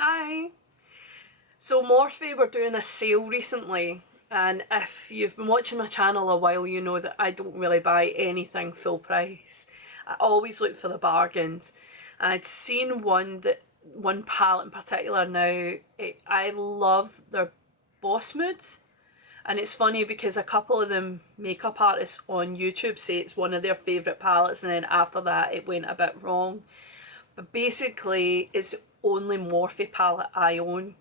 Hi! So Morphe were doing a sale recently, and if you've been watching my channel a while, you know that I don't really buy anything full price. I always look for the bargains. I'd seen one palette in particular now. I love their Boss Moods. And it's funny because a couple of them makeup artists on YouTube say it's one of their favourite palettes, and then after that it went a bit wrong. But basically it's the only Morphe palette I own.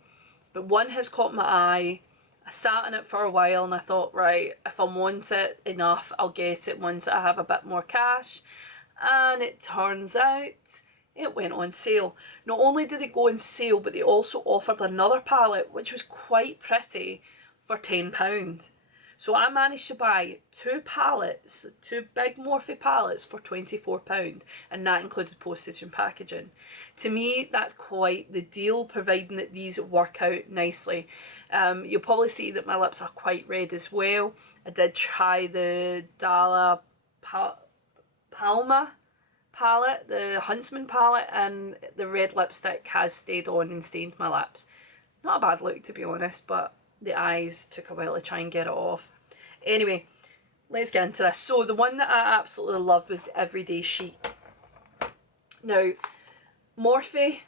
But one has caught my eye. I sat in it for a while and I thought, right, if I want it enough, I'll get it once I have a bit more cash. And it turns out it went on sale. Not only did it go on sale, but they also offered another palette which was quite pretty for £10. So I managed to buy two palettes, two big Morphe palettes for £24, and that included postage and packaging. To me, that's quite the deal, providing that these work out nicely. You'll probably see that my lips are quite red as well. I did try the Dalla Palma palette, the Huntsman palette, and the red lipstick has stayed on and stained my lips. Not a bad look, to be honest, but the eyes took a while to try and get it off. Anyway, let's get into this. So the one that I absolutely loved was Everyday Chic. Now, Morphe,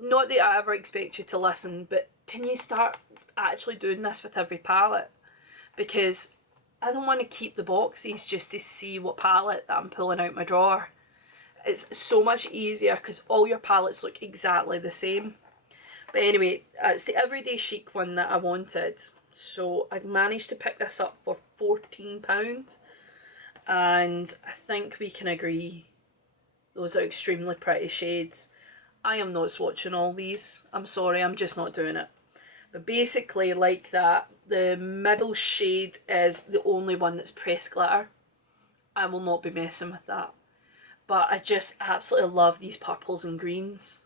not that I ever expect you to listen, but can you start actually doing this with every palette? Because I don't want to keep the boxes just to see what palette that I'm pulling out my drawer. It's so much easier because all your palettes look exactly the same. But anyway, it's the Everyday Chic one that I wanted. So I managed to pick this up for £14. And I think we can agree those are extremely pretty shades. I am not swatching all these. I'm sorry, I'm just not doing it. But basically, like that, the middle shade is the only one that's pressed glitter. I will not be messing with that. But I just absolutely love these purples and greens.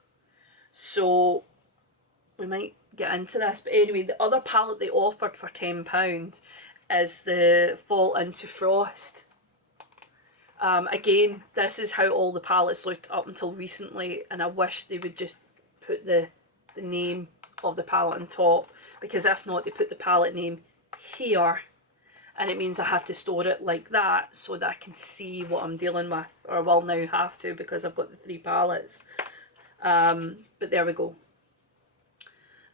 So we might get into this. But anyway, the other palette they offered for £10 is the Fall Into Frost. Again, this is how all the palettes looked up until recently, and I wish they would just put the name of the palette on top, because if not, they put the palette name here, and it means I have to store it like that so that I can see what I'm dealing with, or will now have to because I've got the three palettes. But there we go.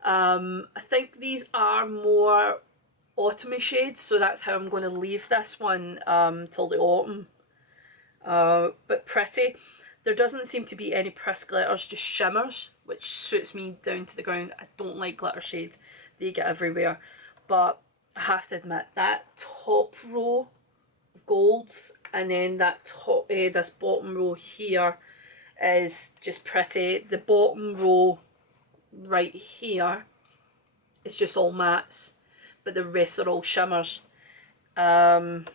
I think these are more autumny shades, so that's how I'm going to leave this one till the autumn. But pretty. There doesn't seem to be any pressed glitters, just shimmers, which suits me down to the ground. I don't like glitter shades, they get everywhere. But I have to admit, that top row of golds and then that top, this bottom row here is just pretty. The bottom row right here is just all mattes, but the rest are all shimmers. I'm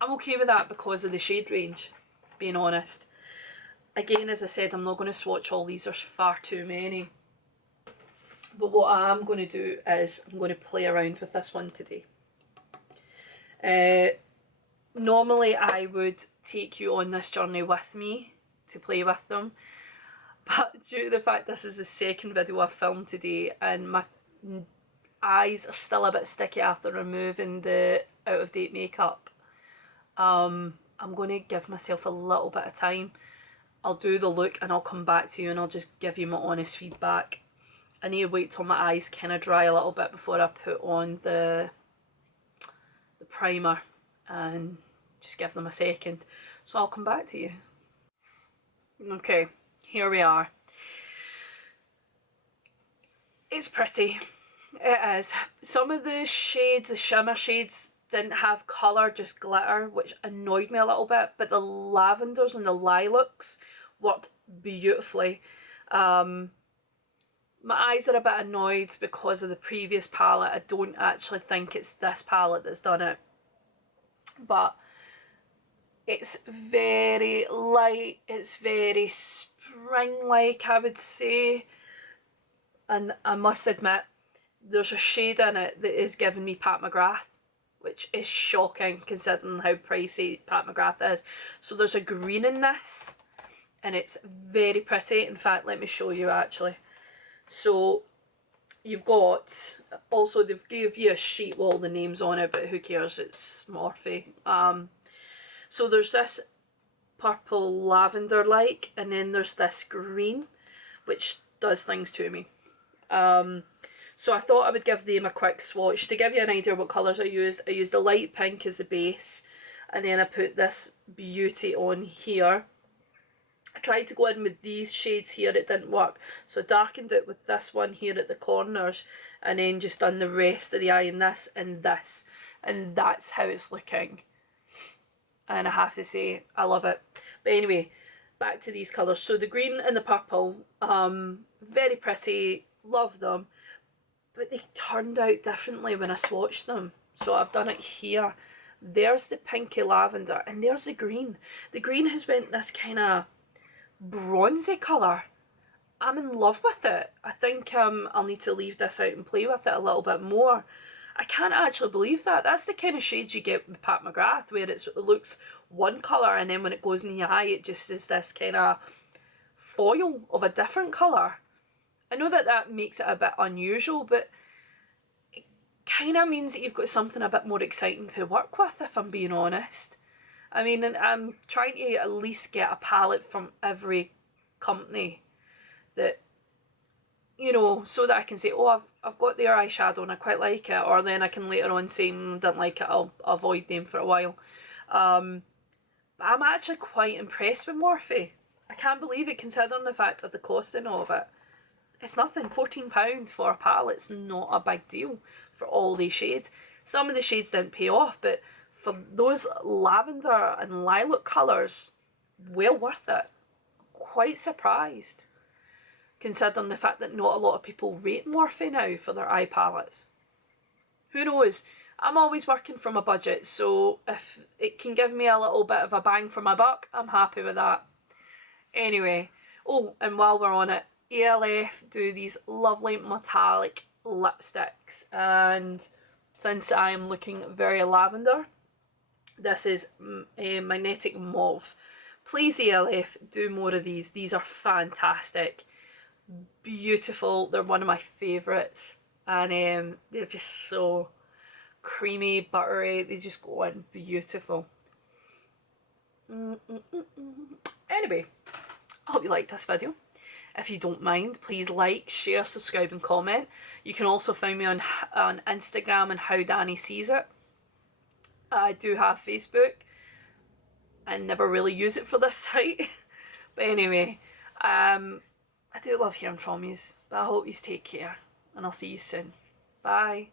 okay with that because of the shade range, being honest. Again, as I said, I'm not going to swatch all these, there's far too many. But what I am going to do is I'm going to play around with this one today. Normally I would take you on this journey with me to play with them, but due to the fact this is the second video I've filmed today and my eyes are still a bit sticky after removing the out of date makeup, I'm going to give myself a little bit of time. I'll do the look and I'll come back to you and I'll just give you my honest feedback. I need to wait till my eyes kind of dry a little bit before I put on the primer and just give them a second. So I'll come back to you. Okay, here we are. It's pretty. It is. Some of the shades, the shimmer shades, didn't have colour, just glitter, which annoyed me a little bit, but the lavenders and the lilacs worked beautifully. My eyes are a bit annoyed because of the previous palette. I don't actually think it's this palette that's done it, but it's very light, it's very spring-like, I would say, and I must admit there's a shade in it that is giving me Pat McGrath, which is shocking considering how pricey Pat McGrath is. So there's a green in this and it's very pretty. In fact, let me show you actually. So you've got, also they've gave you a sheet with all the names on it, but who cares, it's Morphe. So there's this purple lavender like, and then there's this green, which does things to me. So I thought I would give them a quick swatch. To give you an idea of what colours I used a light pink as a base, and then I put this beauty on here. I tried to go in with these shades here, it didn't work, so I darkened it with this one here at the corners, and then just done the rest of the eye in this, and that's how it's looking. And I have to say, I love it. But anyway, back to these colours. So the green and the purple, very pretty, love them, but they turned out differently when I swatched them. So I've done it here. There's the pinky lavender, and there's the green. The green has went this kind of bronzy colour. I'm in love with it. I think I'll need to leave this out and play with it a little bit more. I can't actually believe that. That's the kind of shades you get with Pat McGrath, where it looks one colour, and then when it goes in the eye it just is this kind of foil of a different colour. I know that that makes it a bit unusual, but it kind of means that you've got something a bit more exciting to work with, if I'm being honest. I mean, and I'm trying to at least get a palette from every company that, you know, so that I can say, oh, I've got their eyeshadow and I quite like it, or then I can later on say, didn't like it, I'll avoid them for a while. But I'm actually quite impressed with Morphe. I can't believe it, considering the fact of the costing of it. It's nothing. £14 for a palette's not a big deal for all these shades. Some of the shades didn't pay off, but for those lavender and lilac colours, well worth it. Quite surprised, considering the fact that not a lot of people rate Morphe now for their eye palettes. Who knows? I'm always working from a budget, so if it can give me a little bit of a bang for my buck, I'm happy with that. Anyway, oh, and while we're on it, ELF do these lovely metallic lipsticks, and since I am looking very lavender, this is a magnetic mauve. Please, ELF, do more of these. These are fantastic, beautiful. They're one of my favourites, and they're just so creamy, buttery. They just go in beautiful. Anyway, I hope you liked this video. If you don't mind, please like, share, subscribe and comment. You can also find me on Instagram and How Danny Sees It. I do have Facebook. I never really use it for this site. But anyway, I do love hearing from you. But I hope you take care, and I'll see you soon. Bye.